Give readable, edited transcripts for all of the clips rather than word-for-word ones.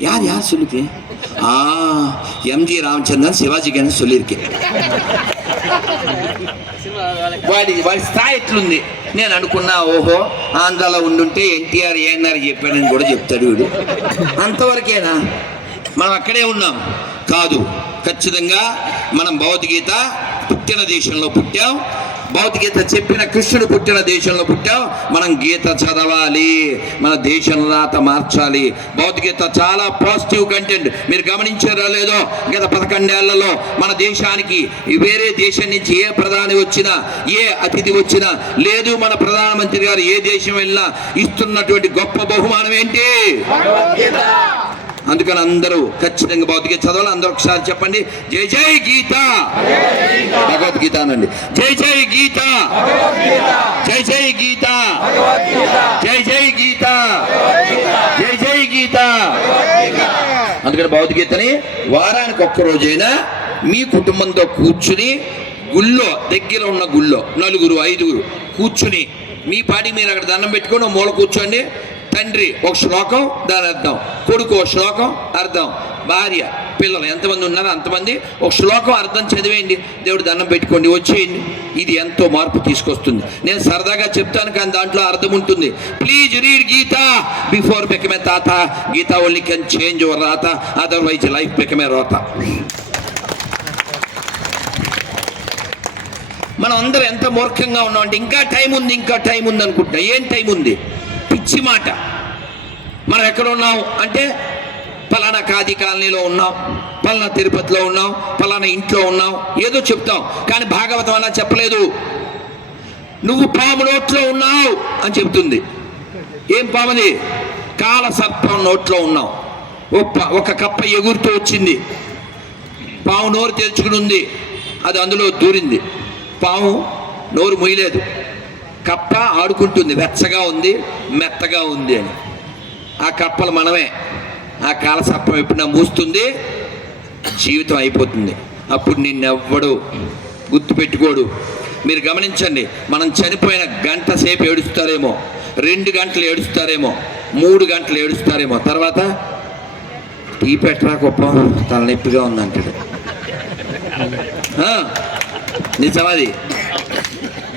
யார் சொல்லிருக்கேன்? ఎంజి రామచంద్రన్ శివాజీకి சொல்லியிருக்கேன். వాడి స్థాయి ఎట్లుంది. నేను అనుకున్నా, ఓహో ఆంధ్రాలో ఉండుంటే ఎన్టీఆర్ ఏఎన్ఆర్ చెప్పాడని కూడా చెప్తాడు వీడు. అంతవరకేనా? మనం అక్కడే ఉన్నాం కాదు. ఖచ్చితంగా మనం భగవద్గీత పుట్టిన దేశంలో పుట్టాం. భగవద్గీత చెప్పిన కృష్ణుడు పుట్టిన దేశంలో పుట్టాం. మనం గీత చదవాలి, మన దేశం రాత మార్చాలి. భగవద్గీత చాలా పాజిటివ్ కంటెంట్. మీరు గమనించారో లేదో, గత 11 ఏళ్లలో మన దేశానికి వేరే దేశం నుంచి ఏ ప్రధాని వచ్చినా, ఏ అతిథి వచ్చినా, లేదు మన ప్రధానమంత్రి గారు ఏ దేశం వెళ్ళినా ఇస్తున్నటువంటి గొప్ప బహుమానం ఏంటి? అందుకని అందరూ ఖచ్చితంగా భగవద్గీత చదవాలి. అందరూ ఒకసారి చెప్పండి, జై జై గీత. భగవద్గీత అనండి. జై జై గీత, జై జై గీత, జై జై గీత, జై జై గీత. అందుకని భగవద్గీతని వారానికి ఒక్కరోజైనా మీ కుటుంబంతో కూర్చుని గుళ్ళో, దగ్గర ఉన్న గుళ్ళో 4, 5 కూర్చుని మీ పాటి మీరు అక్కడ దండం పెట్టుకొని మూల కూర్చోండి. తండ్రి ఒక శ్లోకం, దాని అర్థం. కొడుకు ఒక శ్లోకం, అర్థం. భార్య, పిల్లలు ఎంతమంది ఉన్నారో అంతమంది ఒక శ్లోకం అర్థం చదివేయండి. దేవుడు దండం పెట్టుకోండి, వచ్చేయండి. ఇది ఎంతో మార్పు తీసుకొస్తుంది. నేను సరదాగా చెప్తాను కానీ దాంట్లో అర్థం ఉంటుంది. Please read Gita before become a తాత. Gita only can change your రాత, అదర్వైజ్ లైఫ్ బికమ్ ఏ రోత. మనం అందరం ఎంత మూర్ఖంగా ఉన్నామంటే ఇంకా టైం ఉంది, ఇంకా టైం ఉంది అనుకుంటా. ఏం టైం ఉంది? పిచ్చి మాట. మనం ఎక్కడ ఉన్నాం అంటే పలానా ఖాదీ కాలనీలో ఉన్నాం, పలానా తిరుపతిలో ఉన్నాం, పలానా ఇంట్లో ఉన్నాం, ఏదో చెప్తాం. కానీ భాగవతం అలా చెప్పలేదు. నువ్వు పాము నోట్లో ఉన్నావు అని చెప్తుంది. ఏం పాముది? కాల సర్పం నోట్లో ఉన్నావు. ఒక కప్ప ఎగురుతూ వచ్చింది, పాము నోరు తెరుచుకుని ఉంది, అది అందులో దూరింది. పాము నోరు మొయ్యలేదు. కప్ప ఆడుకుంటుంది, వెచ్చగా ఉంది, మెత్తగా ఉంది అని. ఆ కప్పలు మనమే. ఆ కాలసర్పం ఎప్పుడైనా మూస్తుంది, జీవితం అయిపోతుంది. అప్పుడు నిన్నెవ్వడు గుర్తుపెట్టుకోడు. మీరు గమనించండి, మనం చనిపోయిన గంట సేపు ఏడుస్తారేమో, 2 గంటలు ఏడుస్తారేమో, 3 గంటలు ఏడుస్తారేమో. తర్వాత టీ పెట్టరా గొప్ప తలనొప్పిగా ఉందంటాడు. నిజమది.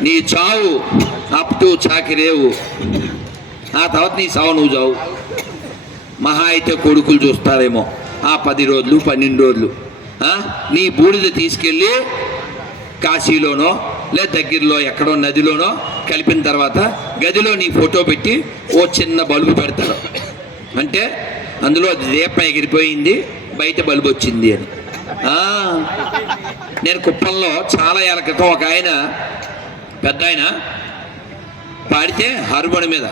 నీ చావు అప్ టు చాకిరేవు. ఆ తర్వాత నీ సావు నువ్వు చావు. మహా అయితే కొడుకులు చూస్తారేమో ఆ 10 రోజులు 12 రోజులు. నీ బూడిద తీసుకెళ్ళి కాశీలోనో లేదా దగ్గరలో ఎక్కడో నదిలోనో కలిపిన తర్వాత గదిలో నీ ఫోటో పెట్టి ఓ చిన్న బల్బు పెడతారు. అంటే అందులో దీపం ఎగిరిపోయింది, బయట బల్బు వచ్చింది అని. నేను కుప్పంలో చాలా ఏళ్ళ క్రితం ఒక ఆయన, పెద్ద ఆయన పాడితే హార్మోని మీద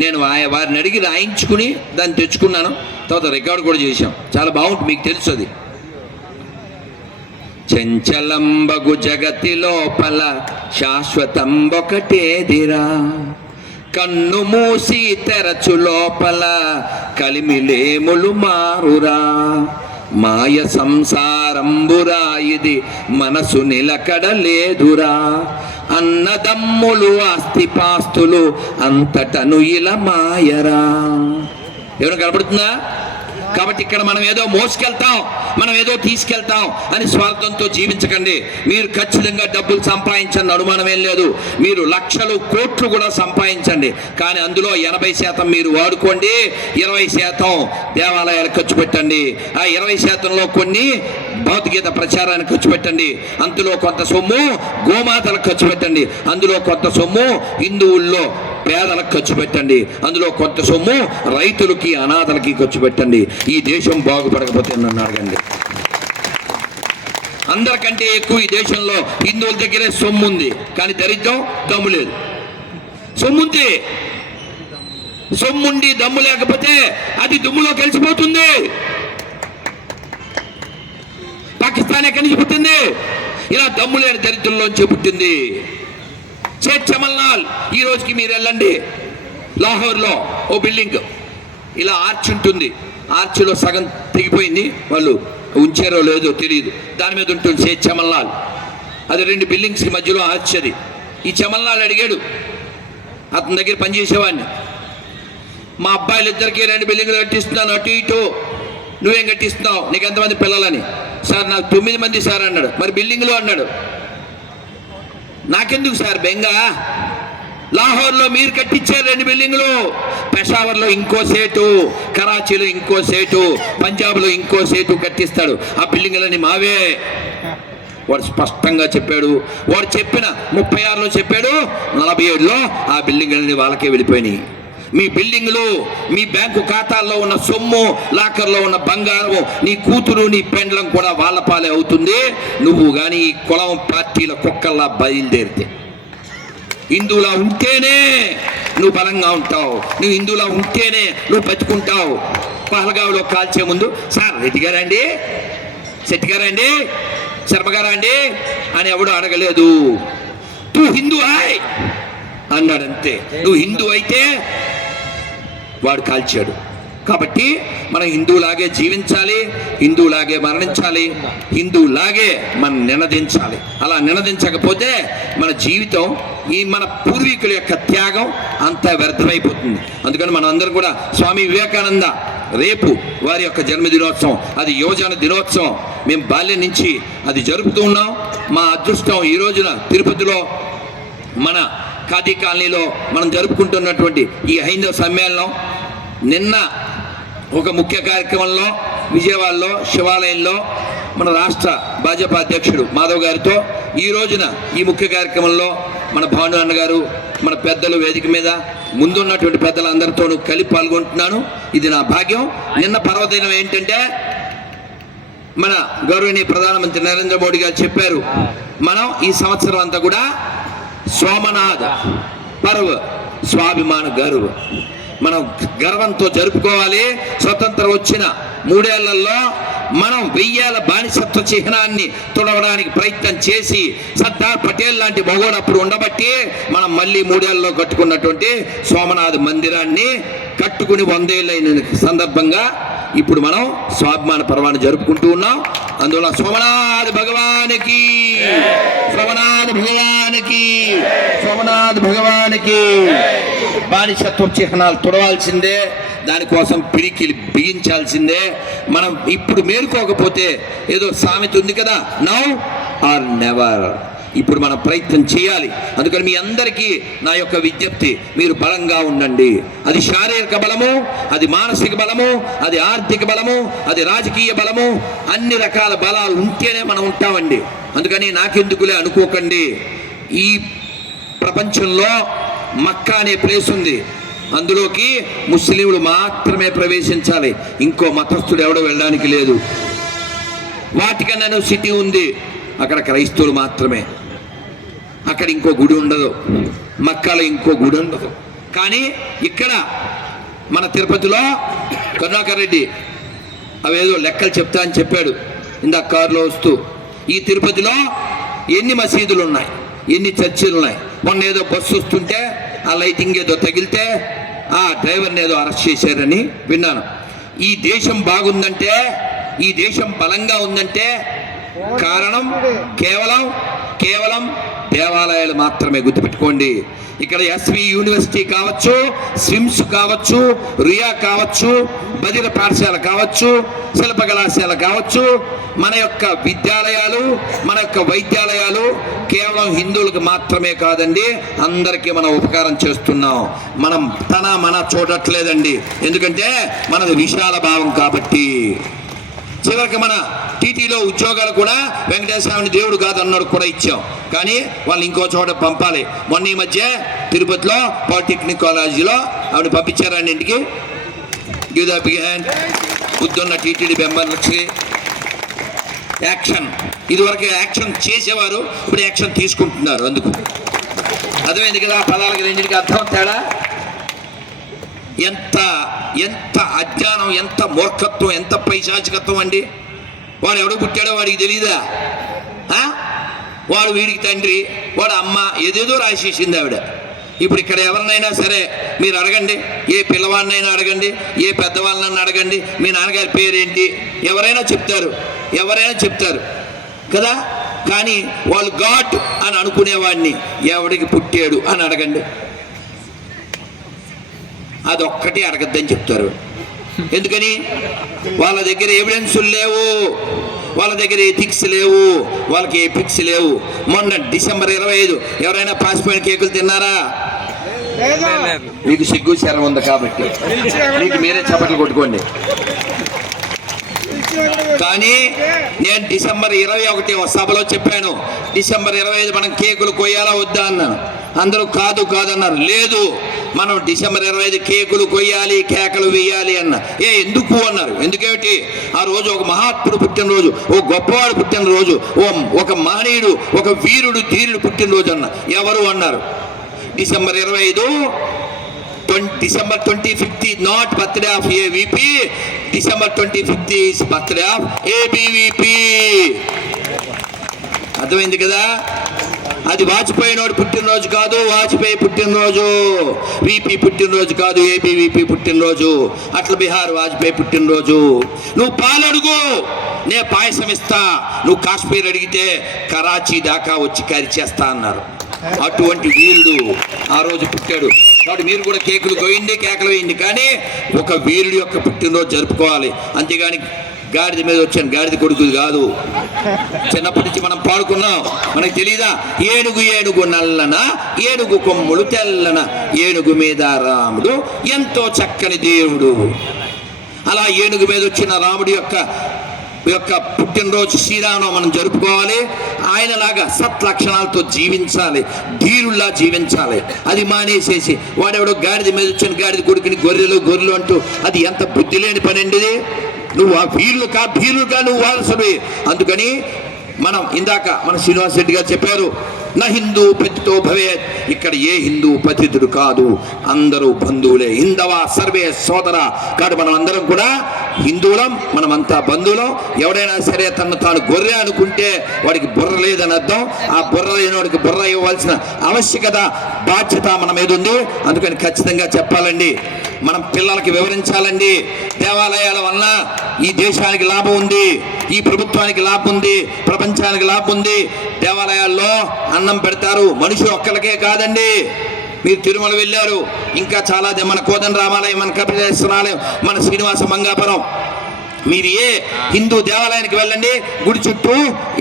నేను వారిని అడిగి రాయించుకుని దాన్ని తెచ్చుకున్నాను. తర్వాత రికార్డు కూడా చేశాం. చాలా బాగుంటుంది, మీకు తెలుసు అది. చంచలంబగు జగతి లోపల శాశ్వతంబొకటేదిరా, కన్ను మూసి తెరచు లోపల కలిమిలేములు మారురా, మాయ సంసారంబురా ఇది మనసు నిలకడలేదురా, అన్నదమ్ములు ఆస్తిపాస్తులు అంతటను ఇలా మాయరా. ఎవరు కనపడుతుందా? కాబట్టి ఇక్కడ మనం ఏదో మోసుకెళ్తాం, మనం ఏదో తీసుకెళ్తాం అని స్వార్థంతో జీవించకండి. మీరు ఖచ్చితంగా డబ్బులు సంపాదించండి, అనుమానమేం లేదు. మీరు లక్షలు కోట్లు కూడా సంపాదించండి. కానీ అందులో 80% మీరు వాడుకోండి, 20% దేవాలయాలకు ఖర్చు పెట్టండి. ఆ 20%లో కొన్ని భగవద్గీత ప్రచారానికి ఖర్చు పెట్టండి. అందులో కొంత సొమ్ము గోమాతలకు ఖర్చు పెట్టండి. అందులో కొంత సొమ్ము హిందువుల్లో పేదలకు ఖర్చు పెట్టండి. అందులో కొంత సొమ్ము రైతులకి అనాథలకి ఖర్చు పెట్టండి. ఈ దేశం బాగుపడకపోతే నన్ను అడగండి. అందరికంటే ఎక్కువ ఈ దేశంలో హిందువుల దగ్గరే సొమ్ము ఉంది, కానీ దరిద్రం దమ్ము లేదు. సొమ్ముంది, సొమ్ముండి దమ్ము లేకపోతే అది దుమ్ములో కలిసిపోతుంది. పాకిస్తాన్ ఎక్కడి నుంచి పుట్టింది? ఇలా దమ్ము లేని దరిద్రంలోంచి పుట్టింది. షేక్ చమల్లాల్, ఈ రోజుకి మీరు వెళ్ళండి, లాహోర్లో ఓ బిల్డింగ్ ఇలా ఆర్చ్ ఉంటుంది. ఆర్చ్లో సగం తెగిపోయింది, వాళ్ళు ఉంచారో లేదో తెలియదు. దాని మీద ఉంటుంది షేక్ చమల్లాల్. అది 2 బిల్డింగ్స్కి మధ్యలో ఆర్చ్. అది ఈ చమల్లాల్ అడిగాడు అతని దగ్గర పనిచేసేవాడిని, మా అబ్బాయిలు ఇద్దరికి 2 బిల్డింగ్లు కట్టిస్తున్నాను, అటు ఇటు. నువ్వేం కట్టిస్తున్నావు, నీకు ఎంతమంది పిల్లలని? సార్ నాకు 9 మంది సార్ అన్నాడు. మరి బిల్డింగ్లు అన్నాడు. నాకెందుకు సార్ బెంగ? లాహోర్లో మీరు కట్టించారు 2 బిల్డింగ్లు, పెషావర్లో ఇంకో సేటు, కరాచీలో ఇంకో సేటు, పంజాబ్లో ఇంకో సేటు కట్టిస్తాడు. ఆ బిల్డింగ్లని మావే. వాడు స్పష్టంగా చెప్పాడు. వాడు చెప్పిన 36లో చెప్పాడు, 47లో ఆ బిల్డింగ్లన్నీ వాళ్ళకే వెళ్ళిపోయినాయి. మీ బిల్డింగ్లు, మీ బ్యాంకు ఖాతాల్లో ఉన్న సొమ్ము, లాకర్లో ఉన్న బంగారం, నీ కూతురు నీ పెండ్లం కూడా వాళ్ళ పాలే అవుతుంది. నువ్వు కానీ ఈ కులం పార్టీల కుక్కల్లా బయలుదేరితే. హిందువులా ఉంటేనే నువ్వు బలంగా ఉంటావు, నువ్వు హిందువులా ఉంటేనే నువ్వు బతుకుంటావు. పహల్గావ్లో కాల్చే ముందు సార్ రెడ్డి గారండి, శెట్టి గారండి, శర్మ గారండి అని ఎవడు అడగలేదు. తూ హిందూ హాయ్ అన్నాడంతే. నువ్వు హిందూ అయితే వాడు కాల్చాడు. కాబట్టి మనం హిందువులాగే జీవించాలి, హిందువులాగే మరణించాలి, హిందువులాగే మనం నినదించాలి. అలా నినదించకపోతే మన జీవితం, ఈ మన పూర్వీకుల యొక్క త్యాగం అంతా వ్యర్థమైపోతుంది. అందుకని మనం అందరం కూడా స్వామి వివేకానంద రేపు వారి యొక్క జన్మదినోత్సవం, అది యువజన దినోత్సవం. మేము బాల్యం నుంచి అది జరుపుతూ ఉన్నాం. మా అదృష్టం ఈ రోజున తిరుపతిలో మన ఖాదీ కాలనీలో మనం జరుపుకుంటున్నటువంటి ఈ హైందవ సమ్మేళనం నిన్న ఒక ముఖ్య కార్యక్రమంలో విజయవాడలో శివాలయంలో మన రాష్ట్ర భాజపా అధ్యక్షుడు మాధవ్ గారితో, ఈ రోజున ఈ ముఖ్య కార్యక్రమంలో మన భాను అన్న గారు, మన పెద్దలు వేదిక మీద ముందున్నటువంటి పెద్దలందరితోనూ కలిపి పాల్గొంటున్నాను. ఇది నా భాగ్యం. నిన్న పర్వదినం ఏంటంటే మన గౌరవనీయ ప్రధానమంత్రి నరేంద్ర మోడీ గారు చెప్పారు, మనం ఈ సంవత్సరం అంతా కూడా సోమనాథ పర్వ్, స్వాభిమాన గర్వ్, మనం గర్వంతో జరుపుకోవాలి. స్వతంత్రం వచ్చిన 3 ఏళ్లలో మనం 1000 బానిసత్వ చిహ్నాన్ని తుడవడానికి ప్రయత్నం చేసి సర్దార్ పటేల్ లాంటి మగోడు అప్పుడు ఉండబట్టి మనం మళ్ళీ 3 ఏళ్లలో కట్టుకున్నటువంటి సోమనాథ్ మందిరాన్ని కట్టుకుని 100 ఏళ్ళైన సందర్భంగా ఇప్పుడు మనం స్వాభిమాన పర్వాన్ని జరుపుకుంటూ ఉన్నాం. అందువల్ల సోమనాథ్ భగవానికి, సోమనాథ్ భగవానికి, సోమనాథ్ భగవానికి. బానిసత్వ చిహ్నాలు తుడవాల్సిందే, దానికోసం పిడికిలు బిగించాల్సిందే. మనం ఇప్పుడు మేలుకోకపోతే ఏదో సామెత ఉంది కదా, నౌ ఆర్ నెవర్. ఇప్పుడు మనం ప్రయత్నం చేయాలి. అందుకని మీ అందరికీ నా యొక్క విజ్ఞప్తి, మీరు బలంగా ఉండండి. అది శారీరక బలము, అది మానసిక బలము, అది ఆర్థిక బలము, అది రాజకీయ బలము, అన్ని రకాల బలాలు ఉంటేనే మనం ఉంటామండి. అందుకని నాకెందుకులే అనుకోకండి. ఈ ప్రపంచంలో మక్కా అనే ప్లేస్ ఉంది, అందులోకి ముస్లింలు మాత్రమే ప్రవేశించాలి, ఇంకో మతస్థుడు ఎవడో వెళ్ళడానికి లేదు. వాటికన్ అనే సిటీ ఉంది, అక్కడ క్రైస్తవులు మాత్రమే, అక్కడ ఇంకో గుడి ఉండదు, మక్కాలో ఇంకో గుడి ఉండదు. కానీ ఇక్కడ మన తిరుపతిలో కరుణాకర్ రెడ్డి అవేదో లెక్కలు చెప్తా అని చెప్పాడు ఇందాక కారులో వస్తూ. ఈ తిరుపతిలో ఎన్ని మసీదులు ఉన్నాయి, ఎన్ని చర్చిలు ఉన్నాయి. మొన్న ఏదో బస్సు వస్తుంటే ఆ లైటింగ్ ఏదో తగిలితే ఆ డ్రైవర్ని ఏదో అరెస్ట్ చేశారని విన్నాను. ఈ దేశం బాగుందంటే, ఈ దేశం బలంగా ఉందంటే కారణం కేవలం దేవాలయాలు మాత్రమే. గుర్తుపెట్టుకోండి. ఇక్కడ ఎస్వి యూనివర్సిటీ కావచ్చు, స్విమ్స్ కావచ్చు, రియా కావచ్చు, బదిర పాఠశాల కావచ్చు, శిల్ప కళాశాల కావచ్చు, మన యొక్క విద్యాలయాలు, మన యొక్క వైద్యాలయాలు కేవలం హిందువులకు మాత్రమే కాదండి, అందరికీ మనం ఉపకారం చేస్తున్నాం. మనం మన చూడట్లేదండి, ఎందుకంటే మనది విశాల భావం కాబట్టి. చివరికి మన టీటీలో ఉద్యోగాలు కూడా వెంకటేశ్వరని దేవుడు కాదు అన్నాడు కూడా ఇచ్చాం, కానీ వాళ్ళు ఇంకో చోట పంపాలి. మొన్న ఈ మధ్య తిరుపతిలో పాలిటెక్నిక్ కాలేజీలో ఆవిడ పంపించారండి ఇంటికి. Give the big hand. బుద్ధున్న టీటీడీ మెంబర్లకి యాక్షన్. ఇదివరకు యాక్షన్ చేసేవారు, ఇప్పుడు యాక్షన్ తీసుకుంటున్నారు. అందుకు అర్థమైంది కదా, పదాలకి రెండింటికి అర్థం తేడా. ఎంత అజ్ఞానం, ఎంత మూర్ఖత్వం, ఎంత పైశాచికత్వం అండి. వాడు ఎవడో పుట్టాడో వాడికి తెలీదా? వాడు వీడికి తండ్రి, వాడు అమ్మ, ఏదేదో రాసేసింది ఆవిడ. ఇప్పుడు ఇక్కడ ఎవరినైనా సరే మీరు అడగండి, ఏ పిల్లవాడినైనా అడగండి, ఏ పెద్దవాళ్ళనైనా అడగండి, మీ నాన్నగారి పేరేంటి, ఎవరైనా చెప్తారు కదా. కానీ వాళ్ళు గాడ్ అని అనుకునేవాడిని ఎవడికి పుట్టాడు అని అడగండి. అదొక్కటి అడగద్దని చెప్తారు. ఎందుకని? వాళ్ళ దగ్గర ఎవిడెన్సులు లేవు, వాళ్ళ దగ్గర ఎథిక్స్ లేవు, వాళ్ళకి ఎపిక్స్ లేవు. మొన్న డిసెంబర్ 25 ఎవరైనా పాసిపోయిన కేకులు తిన్నారా? మీకు సిగ్గు శరం ఉంది కాబట్టి మీకు మీరే చప్పట్లు కొట్టుకోండి. కానీ నేను డిసెంబర్ 21 సభలో చెప్పాను, డిసెంబర్ 25 మనం కేకులు కొయ్యాలా వద్దా అన్నాను. అందరూ కాదు కాదన్నారు. లేదు, మనం డిసెంబర్ 25 కేకులు కొయ్యాలి, కేకలు వేయాలి అన్న. ఎందుకు అన్నారు. ఎందుకేమిటి? ఆ రోజు ఒక మహాత్ముడు పుట్టినరోజు, ఓ గొప్పవాడు పుట్టినరోజు, ఒక మహనీయుడు, ఒక వీరుడు ధీరుడు పుట్టినరోజు అన్న. ఎవరు అన్నారు? December 25 December 25th is not birthday of AVP. December 25th is birthday of ABVP. అర్థమైంది కదా? అది వాజ్పేయి నాడు పుట్టినరోజు కాదు, వాజ్పేయి పుట్టినరోజు. వీపీ పుట్టినరోజు కాదు, ఏబీవీపీ పుట్టినరోజు. అట్ల బిహార్ వాజ్పేయి పుట్టినరోజు. నువ్వు పాలడుగు, నే పాయసం ఇస్తా. నువ్వు కాశ్మీర్ అడిగితే కరాచీ దాకా వచ్చి కరిచేస్తా అన్నారు. అటువంటి వీరుడు ఆ రోజు పుట్టాడు. కాబట్టి మీరు కూడా కేకులు కొయ్యండి, కేకలు వేయండి, కానీ ఒక వీరుడు యొక్క పుట్టినరోజు జరుపుకోవాలి. అంతేగాని గాడిద మీద వచ్చాను, గాడిద కొడుకుది కాదు. చిన్నప్పటి నుంచి మనం పాడుకున్నాం, మనకు తెలీదా? ఏనుగు ఏనుగు నల్లన, ఏనుగు కొమ్ములు తెల్లన, ఏనుగు మీద రాముడు ఎంతో చక్కని దేవుడు. అలా ఏనుగు మీద వచ్చిన రాముడి యొక్క పుట్టినరోజు శ్రీరామనవమి మనం జరుపుకోవాలి. ఆయనలాగా సత్లక్షణాలతో జీవించాలి, ధీరుల్లా జీవించాలి. అది మానేసేసి వాడెవడో గాడిద మీద వచ్చిన గాడిద కొడుకుని గొర్రెలు అంటూ, అది ఎంత బుద్ధి లేని పని అండి. నువ్వు ఆ భీరులుగా నువ్వు వారసుడి. అందుకని మనం ఇందాక మన శ్రీనివాస్ రెడ్డి గారు చెప్పారు, నా హిందూ పతితో భవేత్. ఇక్కడ ఏ హిందూ పతితుడు కాదు, అందరూ బంధువులే. హిందవా సర్వే సోదర. కాబట్టి మనం అందరం కూడా హిందువులం, మనమంతా బంధువులం. ఎవడైనా సరే తను తాను గొర్రె అనుకుంటే వాడికి బుర్ర లేదని అర్థం. ఆ బుర్ర లేనివాడికి బుర్ర ఇవ్వాల్సిన ఆవశ్యకత, బాధ్యత మన మీద ఉంది. అందుకని ఖచ్చితంగా చెప్పాలండి, మనం పిల్లలకి వివరించాలండి. దేవాలయాల వల్ల ఈ దేశానికి లాభం ఉంది, ఈ ప్రభుత్వానికి లాభం ఉంది, ప్రపంచానికి లాభం ఉంది. దేవాలయాల్లో అన్నం పెడతారు, మనుషులు ఒక్కరికే కాదండి. మీరు తిరుమల వెళ్ళారు, ఇంకా చాలా మన కోదండ రామాలయం, మన కపిలేశ్వరాలయం, మన శ్రీనివాస మంగాపురం. మీరు ఏ హిందూ దేవాలయానికి వెళ్ళండి, గుడి చుట్టూ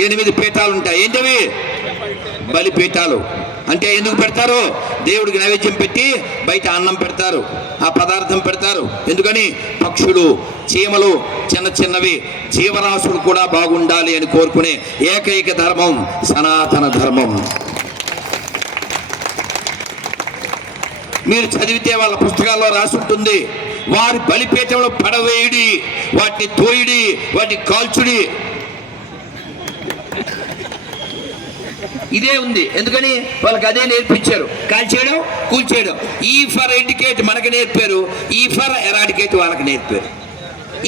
8 పీఠాలు ఉంటాయి. ఏంటవి? బలిపీఠాలు. అంటే ఎందుకు పెడతారు? దేవుడికి నైవేద్యం పెట్టి బయట అన్నం పెడతారు, ఆ పదార్థం పెడతారు. ఎందుకని? పక్షులు, చీమలు, చిన్నవి జీవరాశులు కూడా బాగుండాలి అని కోరుకునే ఏకైక ధర్మం సనాతన ధర్మం. మీరు చదివితే వాళ్ళ పుస్తకాల్లో రాసి ఉంటుంది, వారి బలిపీఠంలో పడవేయుడి, వాటిని తోయుడి, వాటిని కాల్చుడి. ఇదే ఉంది. ఎందుకని? వాళ్ళకి అదే నేర్పించారు, కాల్చేయడం, కూల్చేయడం. ఈ ఫర్ ఎడ్యుకేట్ మనకి నేర్పారు, ఈ ఫర్ ఎరాడికేట్ వాళ్ళకి నేర్పారు,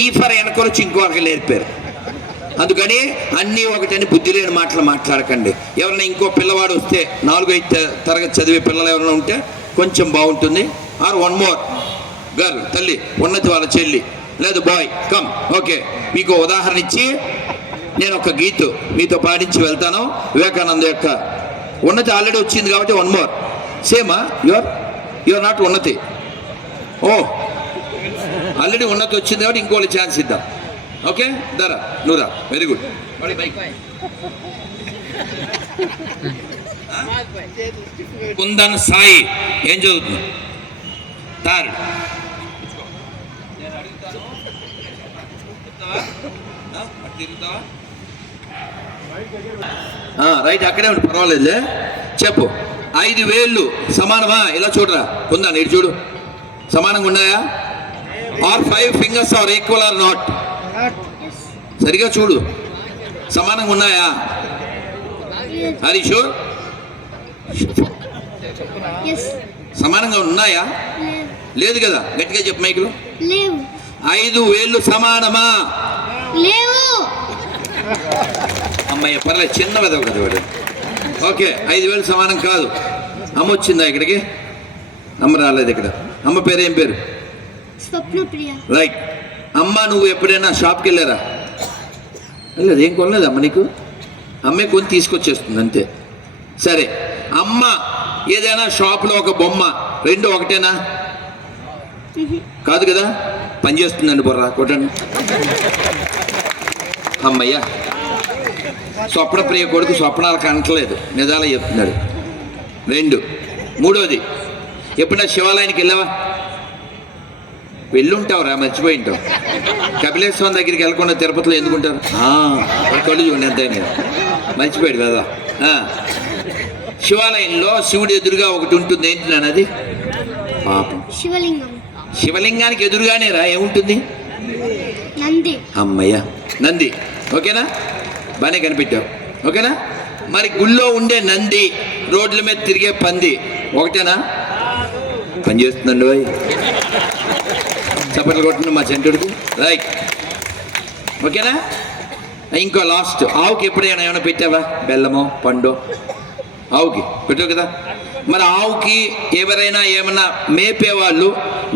ఈ ఫర్ వెనకొచ్చి ఇంకో వాళ్ళకి నేర్పారు. అందుకని అన్నీ ఒకటని బుద్ధి లేని మాటలు మాట్లాడకండి. ఎవరైనా ఇంకో పిల్లవాడు వస్తే, 4వ తరగతి చదివే పిల్లలు ఎవరైనా ఉంటే కొంచెం బాగుంటుంది. ఆర్ వన్ మోర్ గర్ల్, తల్లి, ఉన్నతి వాళ్ళ చెల్లి, లేదు బాయ్, కమ్. ఓకే, మీకు ఉదాహరణ ఇచ్చి నేను ఒక గీతు మీతో పాటించి వెళ్తాను. వివేకానంద యొక్క ఉన్నతి ఆల్రెడీ వచ్చింది కాబట్టి one more. సేమా? Your not Unnati. Oh, already ఉన్నతి వచ్చింది కాబట్టి ఇంకోటి ఛాన్స్ ఇద్దాం. ఓకే, దరా నువ్వురా. Very good. కుందన్ సాయి ఏం చదువుతుంది? థర్డ్. తిరుగుతావా? రైట్, అక్కడే ఉండి పర్వాలేదులే. చెప్పు. 5 వేళ్ళు సమానమా? ఇలా చూడరా, ఉందా? ఇటు చూడు, సమానంగా ఉన్నాయా? Are 5 fingers are equal or not? సరిగా చూడు, సమానంగా ఉన్నాయా? హరీష్, సమానంగా ఉన్నాయా? లేదు కదా, గట్టిగా చెప్పు మైకులు. 5 వేళ్ళు సమానమా? అమ్మాయి పర్లేదు, చిన్న వెదవ కదా వాడు. ఓకే, 5 వేలు సమానం కాదు. అమ్మ వచ్చిందా ఇక్కడికి? అమ్మ రాలేదు ఇక్కడ. అమ్మ పేరు ఏం పేరు? రైట్. అమ్మ, నువ్వు ఎప్పుడైనా షాప్కి వెళ్ళారా? వెళ్ళలేదు. ఏం కొనలేదు అమ్మ నీకు? అమ్మే కొని తీసుకొచ్చేస్తుంది అంతే. సరే, అమ్మ ఏదైనా షాప్లో ఒక బొమ్మ, 2 ఒకటేనా? కాదు కదా, పని చేస్తుందండి బొర్రా కొట్టండి. అమ్మయ్యా, స్వప్న ప్రియ కొడుకు స్వప్నాలు కనట్లేదు, నిజాలే చెప్తున్నాడు. 2, మూడోది, ఎప్పుడైనా శివాలయానికి వెళ్ళావా? వెళ్ళుంటావురా, మర్చిపోయింటావు. కపిలేశ్వరం దగ్గరికి వెళ్ళకుండా తిరుపతిలో ఎందుకుంటారు? కళ్ళు చూడండి ఎంతైనా, మర్చిపోయాడు కదా. శివాలయంలో శివుడు ఎదురుగా ఒకటి ఉంటుంది, ఏంటి నాన్న అది? పాపం, శివలింగం. శివలింగానికి ఎదురుగానే రా ఏముంటుంది? నంది. అమ్మయ్య, నంది. ఓకేనా, బాగానే కనిపెట్టావు. ఓకేనా, మరి గుళ్ళో ఉండే నంది, రోడ్ల మీద తిరిగే పంది ఒకటేనా? పని చేస్తుందండి బాయ్, చప్పట్లు కొట్టిన మా చెంటుడికి. రైట్, ఓకేనా. ఇంకో లాస్ట్, ఆవుకి ఎప్పుడైనా ఏమైనా పెట్టావా? బెల్లమో పండో ఆవుకి పెట్టావు కదా. మరి ఆవుకి ఎవరైనా ఏమన్నా మేపేవాళ్ళు,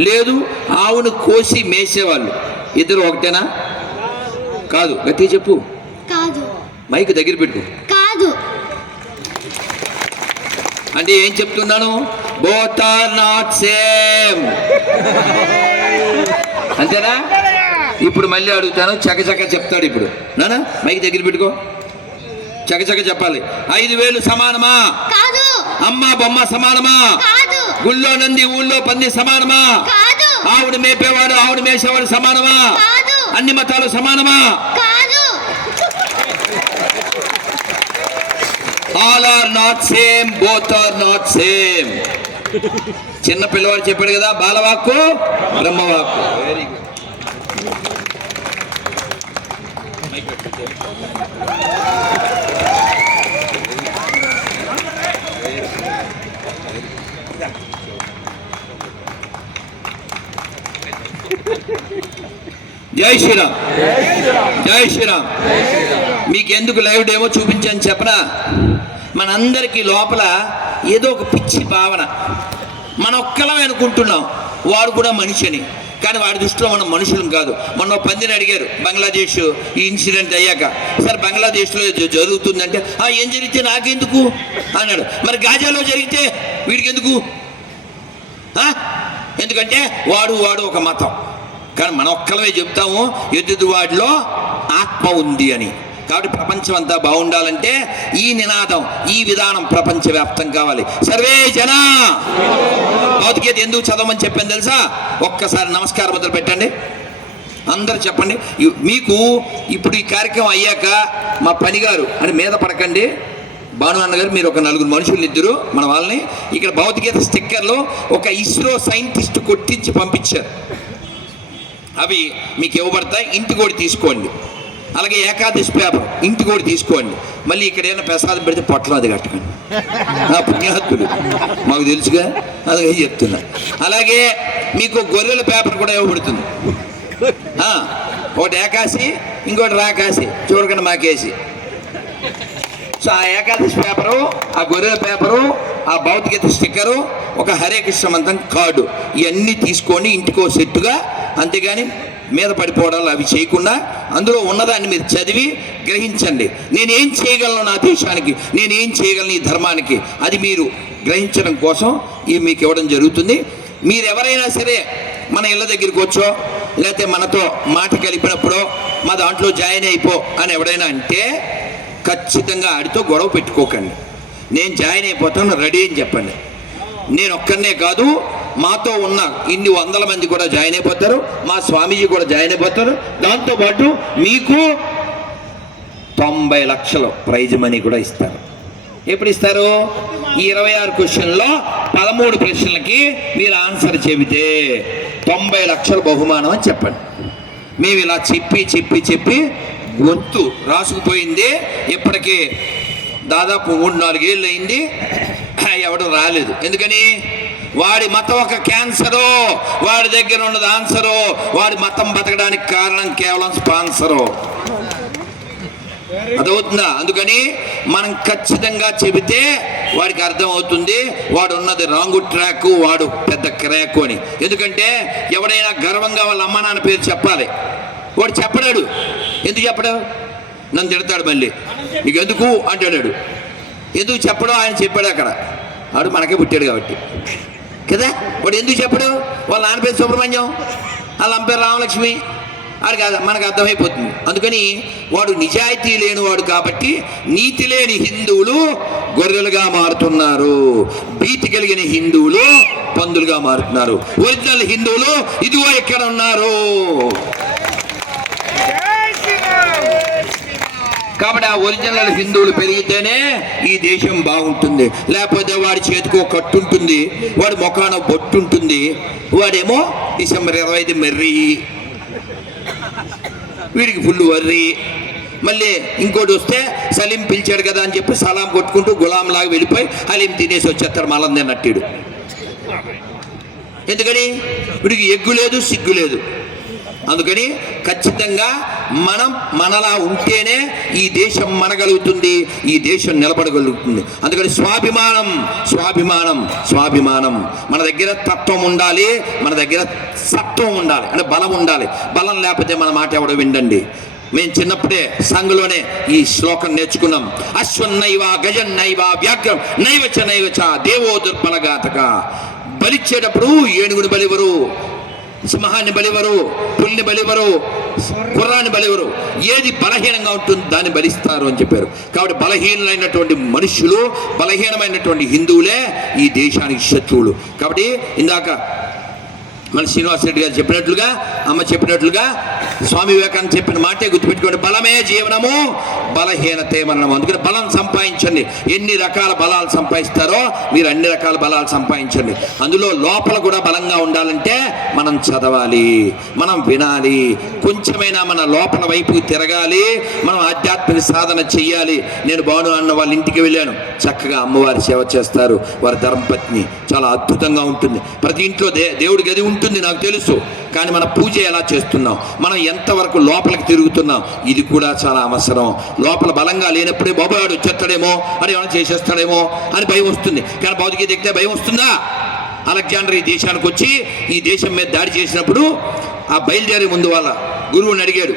లేదు ఆవును కోసి మేసేవాళ్ళు, ఇద్దరు ఒకటేనా? కాదు, గట్టిగా చెప్పు. కాదు. మైక్ దగ్గర పెట్టు. కాదు. అంటే ఏం చెప్తున్నాను? బోత్ ఆర్ నాట్ సేమ్, అంతేనా? ఇప్పుడు మళ్ళీ అడుగుతాను, చకచక చెప్తాడు ఇప్పుడు. నానా మైక్ దగ్గర పెట్టుకో, చకచక చెప్పాలి. 5,000 సమానమా? కాదు. అమ్మ బొమ్మ సమానమా? కాదు. గుళ్ళో నంది ఊళ్ళో పంది సమానమా? కాదు. ఆవిడ మేపేవాడు ఆవిడ మేసేవాడు సమానమా? కాదు. అన్ని మతాలు సమానమా? కాదు. All are not same, both are not same. చిన్న పిల్లవాడు చెప్పాడు కదా, బాలవాక్కు బ్రహ్మవాక్కు. Very good. జై శ్రీరామ్, జై శ్రీరామ్. మీకు ఎందుకు లైవ్ డేమో చూపించాను చెప్పనా? మనందరికీ లోపల ఏదో ఒక పిచ్చి భావన, మన ఒక్కలమే అనుకుంటున్నాం వాడు కూడా మనిషి అని. కానీ వాడి దృష్టిలో మనం మనుషులం కాదు. మొన్న పందిని అడిగారు బంగ్లాదేశ్ ఈ ఇన్సిడెంట్ అయ్యాక, సార్ బంగ్లాదేశ్లో జరుగుతుందంటే ఏం జరిగితే నాకెందుకు అన్నాడు. మరి గాజాలో జరిగితే వీడికి ఎందుకు? ఎందుకంటే వాడు ఒక మతం. కానీ మన ఒక్కలమే చెప్తాము ఎదుటి వాడిలో ఆత్మ ఉంది అని. కాబట్టి ప్రపంచం అంతా బాగుండాలంటే ఈ నినాదం, ఈ విధానం ప్రపంచవ్యాప్తం కావాలి. సర్వే జన భౌతికత ఎందుకు చదవమని చెప్పాను తెలుసా? ఒక్కసారి నమస్కారం మొదలు పెట్టండి, అందరు చెప్పండి. మీకు ఇప్పుడు ఈ కార్యక్రమం అయ్యాక మా పనిగారు అని మీద పడకండి, భాను అన్నగారు మీరు ఒక 4 మనుషులు ఇద్దరు మన వాళ్ళని ఇక్కడ భౌతికత స్టిక్కర్లు ఒక ఇస్రో సైంటిస్ట్ కొట్టించి పంపించారు. అవి మీకు ఇవ్వబడతాయి, ఇంటికి కూడా తీసుకోండి. అలాగే ఏకాదశి పేపర్ ఇంటికి కూడా తీసుకోండి. మళ్ళీ ఇక్కడ ఏమైనా ప్రసాదం పెడితే పొట్టలో అది కట్టకండి, పుణ్యాత్తులు మాకు తెలుసుగా, అలాగే చెప్తున్నా. అలాగే మీకు గొర్రెల పేపర్ కూడా ఇవ్వబడుతుంది. ఒకటి ఏకాశి, ఇంకోటి రాకాశి, చూడకండి మాకేసి. సో ఆ ఏకాదశి పేపరు, ఆ గొర్రెల పేపరు, ఆ భౌతికత స్టిక్కరు, ఒక హరే కృష్ణ మంత్రం కార్డు, ఇవన్నీ తీసుకొని ఇంటికో సెట్టుగా, అంతేగాని మీద పడిపోవడాలు అవి చేయకుండా అందులో ఉన్నదాన్ని మీరు చదివి గ్రహించండి. నేనేం చేయగలను నా దేశానికి, నేనేం చేయగలను ఈ ధర్మానికి, అది మీరు గ్రహించడం కోసం ఇవి మీకు ఇవ్వడం జరుగుతుంది. మీరు ఎవరైనా సరే మన ఇళ్ళ దగ్గరికి వచ్చో, లేకపోతే మనతో మాట కలిపినప్పుడో మా దాంట్లో జాయిన్ అయిపో అని ఎవడైనా అంటే ఖచ్చితంగా ఆడితో గొడవ పెట్టుకోకండి. నేను జాయిన్ అయిపోతాను రెడీ అని చెప్పండి. నేను ఒక్కనే కాదు, మాతో ఉన్న ఇన్ని 100 మంది కూడా జాయిన్ అయిపోతారు, మా స్వామీజీ కూడా జాయిన్ అయిపోతారు. దాంతోపాటు మీకు 90 లక్షలు ప్రైజ్ మనీ కూడా ఇస్తారు. ఎప్పుడు ఇస్తారు? ఈ 26 క్వశ్చన్లో 13 ప్రశ్నలకి మీరు ఆన్సర్ చెబితే 90 లక్షలు బహుమానం అని చెప్పండి. మేము ఇలా చెప్పి గొంతు రాసుకుపోయింది. ఇప్పటికీ దాదాపు 3-4 ఏళ్ళు అయింది, ఎవడు రాలేదు. ఎందుకని? వాడి మతం ఒక క్యాన్సరు, వాడి దగ్గర ఉన్నది ఆన్సరు. వాడి మతం బతకడానికి కారణం కేవలం స్పాన్సరు. అదవుతుందా? అందుకని మనం ఖచ్చితంగా చెబితే వాడికి అర్థం అవుతుంది వాడు ఉన్నది రాంగ్ ట్రాక్, వాడు పెద్ద క్రాక్ అని. ఎందుకంటే ఎవడైనా గర్వంగా వాళ్ళ అమ్మ నాన్న పేరు చెప్పాలి, వాడు చెప్పడాడు. ఎందుకు చెప్పడు? నన్ను తిడతాడు, మళ్ళీ నీకు ఎందుకు అంటాడు. ఎందుకు చెప్పడం? ఆయన చెప్పాడు అక్కడ, వాడు మనకే పుట్టాడు కాబట్టి. కదా. వాడు ఎందుకు చెప్పడు? వాళ్ళ నాన్న పేరు సుబ్రహ్మణ్యం, వాళ్ళ అమ్మ పేరు రామలక్ష్మి, వాడికి మనకు అర్థమైపోతుంది. అందుకని వాడు నిజాయితీ లేనివాడు కాబట్టి నీతి లేని హిందువులు గొర్రెలుగా మారుతున్నారు, భీతి కలిగిన హిందువులు పందులుగా మారుతున్నారు. ఒరిజినల్ హిందువులు ఇదిగో ఇక్కడ ఉన్నారు. కాబట్టి ఆ ఒరిజినల్ హిందువులు పెరిగితేనే ఈ దేశం బాగుంటుంది. లేకపోతే వాడి చేతికో కట్టు ఉంటుంది, వాడి ముఖాన బొట్టు ఉంటుంది, వాడేమో డిసెంబర్ 25 మెర్రి, వీడికి ఫుల్ వర్రి. మళ్ళీ ఇంకోటి వస్తే సలీం పిలిచాడు కదా అని చెప్పి సలాం కొట్టుకుంటూ గులాంలాగా వెళ్ళిపోయి హలీం తినేసి వచ్చేస్తాడు మలం తిన్నట్టు. ఎందుకని? వీడికి ఎగ్గు లేదు, సిగ్గు లేదు. అందుకని ఖచ్చితంగా మనం మనలా ఉంటేనే ఈ దేశం మనగలుగుతుంది, ఈ దేశం నిలబడగలుగుతుంది. అందుకని స్వాభిమానం స్వాభిమానం స్వాభిమానం. మన దగ్గర తత్వం ఉండాలి, మన దగ్గర సత్వం ఉండాలి, అంటే బలం ఉండాలి. బలం లేకపోతే మన మాట ఎవడో విండండి. మేము చిన్నప్పుడే సంఘలోనే ఈ శ్లోకం నేర్చుకున్నాం. అశ్వన్నైవ గజన్నైవ వ్యాఘ్రం నైవచ నైవచ దేవో దుర్బలఘాతక. బలిచ్చేటప్పుడు ఏనుగుని బలివరు, సింహాన్ని బలివరు, పులిని బలివరు, గుర్రాన్ని బలివరు. ఏది బలహీనంగా ఉంటుంది దాన్ని బలిస్తారు అని చెప్పారు. కాబట్టి బలహీనమైనటువంటి మనుషులు, బలహీనమైనటువంటి హిందువులే ఈ దేశానికి శత్రువులు. కాబట్టి ఇందాక మన శ్రీనివాస్ రెడ్డి గారు చెప్పినట్లుగా, అమ్మ చెప్పినట్లుగా, స్వామి వివేకానంద చెప్పిన మాటే గుర్తుపెట్టుకోండి. బలమే జీవనము, బలహీనతే మరణము. అందుకని బలం సంపాదించండి. ఎన్ని రకాల బలాలు సంపాదిస్తారో మీరు అన్ని రకాల బలాలు సంపాదించండి. అందులో లోపల కూడా బలంగా ఉండాలంటే మనం చదవాలి, మనం వినాలి, కొంచెమైనా మన లోపల వైపు తిరగాలి, మనం ఆధ్యాత్మిక సాధన చెయ్యాలి. నేను బాను అన్న వాళ్ళ ఇంటికి వెళ్ళాను. చక్కగా అమ్మవారి సేవ చేస్తారు, వారి ధర్మపత్ని చాలా అద్భుతంగా ఉంటుంది. ప్రతి ఇంట్లో దేవుడి గది ఉంటుంది నాకు తెలుసు. కానీ మన పూజ ఎలా చేస్తున్నాం, మనం ఎంతవరకు లోపలికి తిరుగుతున్నాం, ఇది కూడా చాలా అవసరం. లోపల బలంగా లేనప్పుడే బాబాడు వచ్చేస్తాడేమో, అని ఏమైనా చేసేస్తాడేమో అని భయం వస్తుంది. కానీ భౌతికత ఎక్కితే భయం వస్తుందా? అలెగ్జాండర్ ఈ దేశానికి వచ్చి ఈ దేశం మీద దాడి చేసినప్పుడు ఆ బయలుదేరే ముందు వాళ్ళ గురువుని అడిగాడు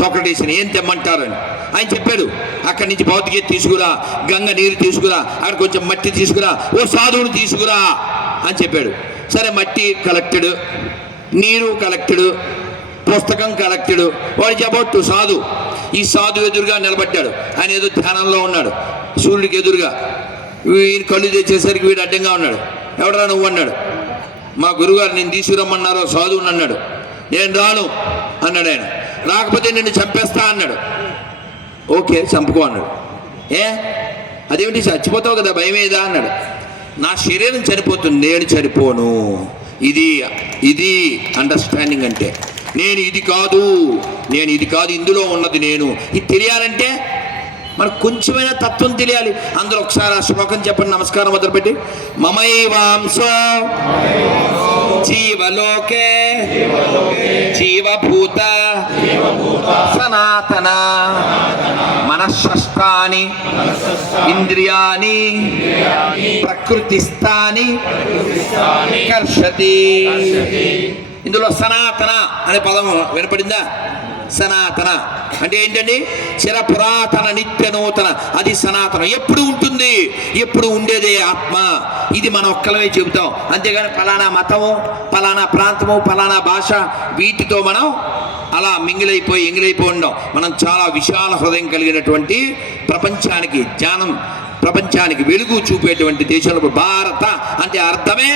సోక్రటీస్ని, ఏం తెమ్మంటారని. ఆయన చెప్పాడు, అక్కడి నుంచి భౌతికత తీసుకురా, గంగ నీరు తీసుకురా, అక్కడ కొంచెం మట్టి తీసుకురా, ఓ సాధువుని తీసుకురా అని చెప్పాడు. సరే, మట్టి కలెక్టెడ్, నీరు కలెక్టెడ్, పుస్తకం కలెక్టెడ్. వాడు చెప్పట్టు సాధు. ఈ సాధు ఎదురుగా నిలబడ్డాడు. ఆయన ఏదో ధ్యానంలో ఉన్నాడు, సూర్యుడికి ఎదురుగా. ఈయన కళ్ళు తెచ్చేసరికి వీడు అడ్డంగా ఉన్నాడు. ఎవడరా నువ్వు అన్నాడు. మా గురుగారు నేను తీసుకురమ్మన్నారో సాధువుని అన్నాడు. నేను రాను అన్నాడు ఆయన. రాకపోతే నిన్ను చంపేస్తా అన్నాడు. ఓకే చంపుకో అన్నాడు. అదేమిటి చచ్చిపోతావు కదా, భయమేదా అన్నాడు. నా శరీరం చనిపోతుంది, నేను చనిపోను. ఇది అండర్స్టాండింగ్ అంటే. నేను ఇది కాదు, నేను ఇది కాదు, ఇందులో ఉన్నది నేను. ఇది తెలియాలంటే మనకు కొంచెమైనా తత్వం తెలియాలి. అందరూ ఒకసారి ఆ శ్లోకం చెప్పండి, నమస్కారం మొదలుపెట్టి. మమైవాంసో జీవలోకే జీవభూత సనాతన మనఃషష్టాని ఇంద్రియాని ప్రకృతిస్థాని కర్షతి. ఇందులో సనాతన అనే పదం వినపడిందా? సనాతన అంటే ఏంటండి? చిర పురాతన నిత్య నూతన, అది సనాతనం. ఎప్పుడు ఉంటుంది, ఎప్పుడు ఉండేదే ఆత్మ. ఇది మనం ఒక్కలమే చెబుతాం, అంతేగాని ఫలానా మతము, ఫలానా ప్రాంతము, ఫలానా భాష, వీటితో మనం అలా ఎంగిలైపోయి ఉండం. మనం చాలా విశాల హృదయం కలిగినటువంటి ప్రపంచానికి జ్ఞానం, ప్రపంచానికి వెలుగు చూపేటువంటి దేశంలో భారత అంటే అర్థమే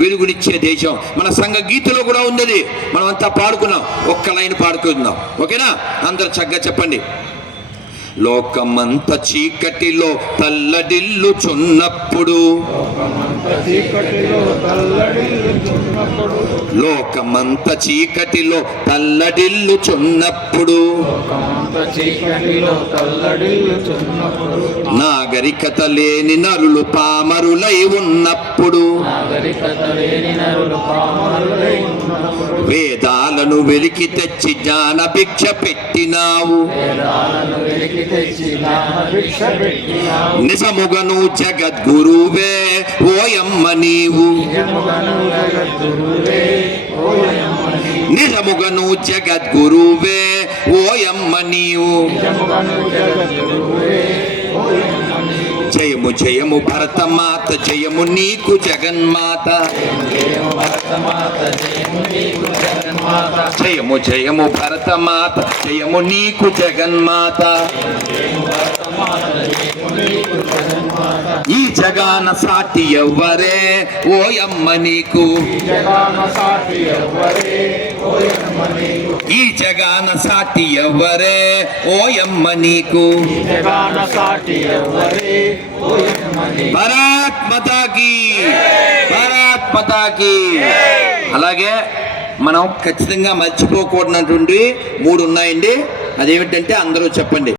వెలుగునిచ్చే దేశం. మన సంఘ గీతలో కూడా ఉంది, మనం అంతా పాడుకున్నాం. ఒక్క లైన్ పాడుకుందాం, ఓకేనా? అందరు చక్కగా చెప్పండి. లోకమంత చీకటిలో తల్లడిల్లుచున్నప్పుడు, లోకమంత చీకటిలో తల్లడిల్లుచున్నప్పుడు, నాగరికత లేని నరులు పామరులై ఉన్నప్పుడు, వేదాలను వెలికి తెచ్చి జ్ఞాన భిక్ష పెట్టినావు, నిజముగను జగద్గురువే ఓయమ్మ నీవు, నిజముగను జగద్గురువే ఓయమ్మ నీవు, జయము జయము భరతమాత జయము నీకు జగన్మాత జయము జయము భరతమాత జయము నీకు జగన్మాత ఈ జగాన సాటి ఎవ్వరే ఓయమ్మ నీకు ఈ జగాన సాటి ఎవ్వరే ఓయమ్మ నీకు భారత్ మాతాకి భారత్ మాతాకి. అలాగే మనం ఖచ్చితంగా మర్చిపోకూడనటువంటి 3 ఉన్నాయండి. అదేమిటంటే అందరూ చెప్పండి.